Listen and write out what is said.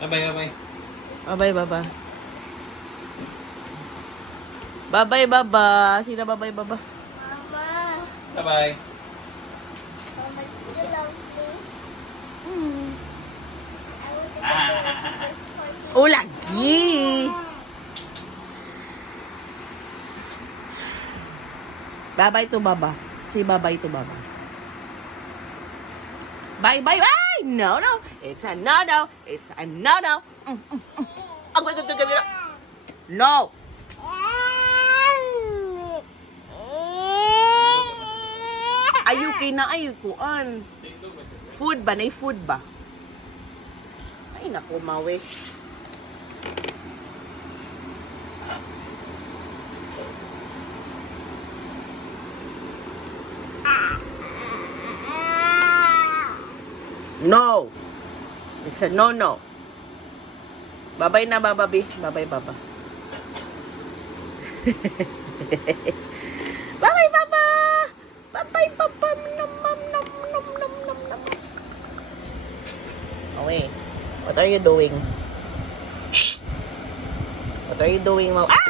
Bye-bye, bye-bye. Bye-bye, baba. Bye-bye, baba. Sino bye-bye, baba? Mama. Bye-bye. Mama, do you love me? I want to go Oh, lagi. Bye-bye to baba. Si bye-bye to baba. Bye-bye. Ay! No, no. It's a no-no. It's a no-no. Ang gagagagagag. No. Ayuki na ayukuan. Food ba? Nay food ba? Ay, naku, mawe. No. It's a no-no. Babay na, bababi. Babay, baba. Babay, baba. Babay, baba. Nom, nom, nom, nom, nom, nom, nom. Okay. What are you doing? Shh. What are you doing, Mau? Ah!